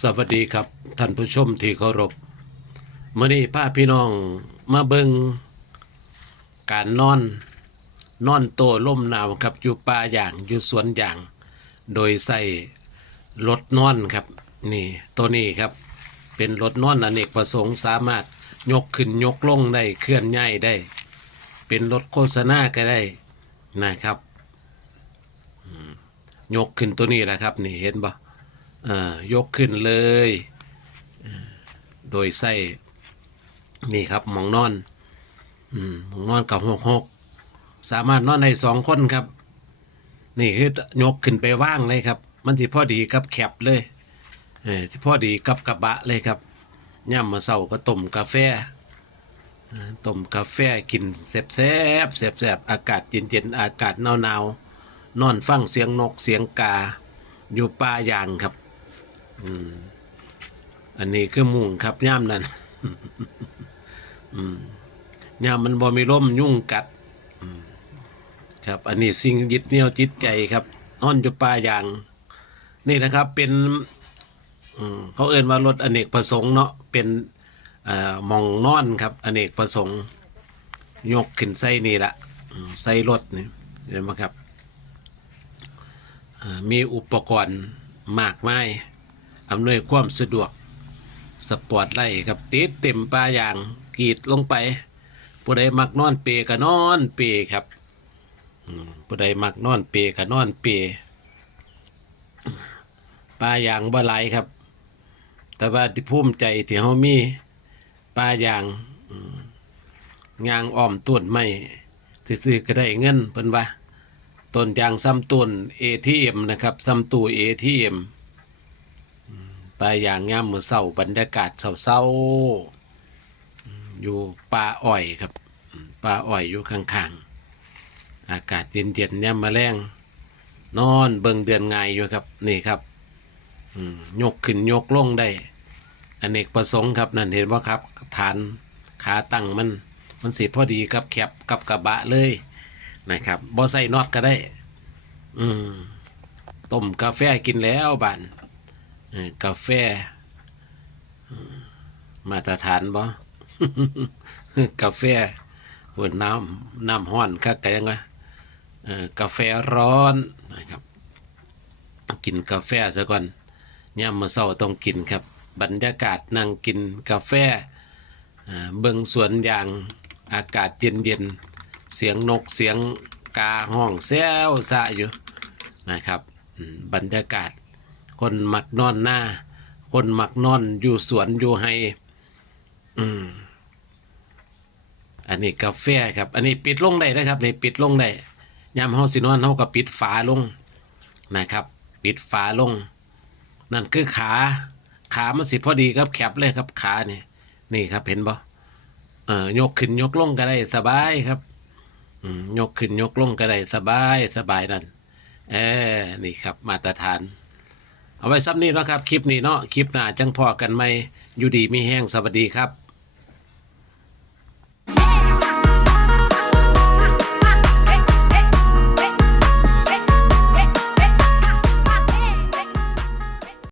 สวัสดีครับท่านผู้ชมที่เคารพมื่อนี้พาพี่น้องมาเบิงการนอนนอนโตล่มหนาวครับอยู่ป่าอย่างอยู่สวนอย่าง โดยใส่รถนอนครับ นี่ตัวนี้ครับ เป็นรถนอนอเนกประสงค์สามารถยกขึ้นยกลงได้เคลื่อนย้ายได้ เป็นรถโฆษณาก็ได้นะครับยกขึ้นตัวนี้แหละครับ นี่เห็นปะ ยกขึ้นเลย โดยใส่นี่ครับหมองนอนอมหมองนอนกับหกหกสามารถนอนได้สองคนครับ นี่คือยกขึ้นไปว่างเลยครับ มันที่พอดีกับแคบเลยเที่พอดีกับกระบะเลยครับย่ำมาเศร้าก็ต้มกาแฟอ่าต้มกาแฟกินแซ่บแซ่บแซ่บแซ่บอากาศเย็นเย็นอากาศหนาวหนาวนอนฟังเสียงนกเสียงกา อยู่ป่าอย่างครับ อืม อันนี้คือมุงครับย่ามนั้นอืมย่ามมันบ่มีร่มยุ่งกัด อืม ครับ อันนี้สิ่งยึดเหนี่ยวจิตใจครับนอนอยู่ป่าอย่าง นี่นะครับ เป็น อืมเขาเอ่นว่ารถอเนกประสงค์เนาะเป็นอ่อหมองนอนครับ อเนกประสงค์ยกขึ้นใส่นี่ละอืมใส่รถนี่เห็นไหมครับมีอุปกรณ์มากมาย อำนวยความสะดวก สปอร์ตไลท์ครับติดเต็มปลาอย่างกรีดลงไปผู้ใดมักนอนเปก็นอนเปครับผู้ใดมักนอนเปก็นอนเปปลาอย่างบ่หลครับ แต่ว่าที่ภูมิใจที่เฮามีปลาอย่างอืมยางอ้อมต้นไม้ซื้อก็ได้เงินเพิ่นว่าต้นยางซ้ำต้น ATM นะครับซ้ำตู้ ATM ไปอย่างงามมือเศร้าบรรยากาศเศร้าๆอยู่ป่าอ้อยครับป่าอ้อยอยู่ข้างๆ อากาศเย็นๆเนี่ยมาแรงนอนเบิงเดือนไงอยู่ครับนี่ครับยกขึ้นยกลงได้อเนกประสงค์ครับนั่นเห็นว่าครับ ฐานขาตั้งมันมันสิพอดีกับแคบกับกระบะเลยนะครับบ่ใส่น็อตก็ได้ อืมต้มกาแฟกินแล้วบาน กาแฟ มาตรฐานบ่กาแฟหัวน้ำน้ำห้อนคักกันยังไงกาแฟร้อนนะครับ กินกาแฟซะก่อนย่ามมื้อเช้าต้องกินครับ บรรยากาศนั่งกินกาแฟเบิ่งสวนยางอากาศเย็นๆเสียงนกเสียงกาห้องแซวซะอยู่นะครับ บรรยากาศ คนมักนอนหน้า คนมักนอนอยู่สวนอยู่ให้อืม อันนี้กาแฟครับ อันนี้ปิดลงได้นะครับนี่ปิดลงได้ยามเฮาสินอนเฮาก็ปิดฝาลงนะครับ ปิดฝาลง นั่นคือขา ขามันสิพอดีครับแคบเลยครับขานี่นี่ครับเห็นบ่เออยกขึ้นยกลงก็ได้สบายครับยกขึ้นยกลงก็ได้สบายสบายนั่นเออนี่ครับมาตรฐาน เอาไว้ซับนี้เนาะครับ คลิปนี้เนาะ คลิปหน้าจังพอกันไหมอยู่ดีมีแห้งสวัสดีครับ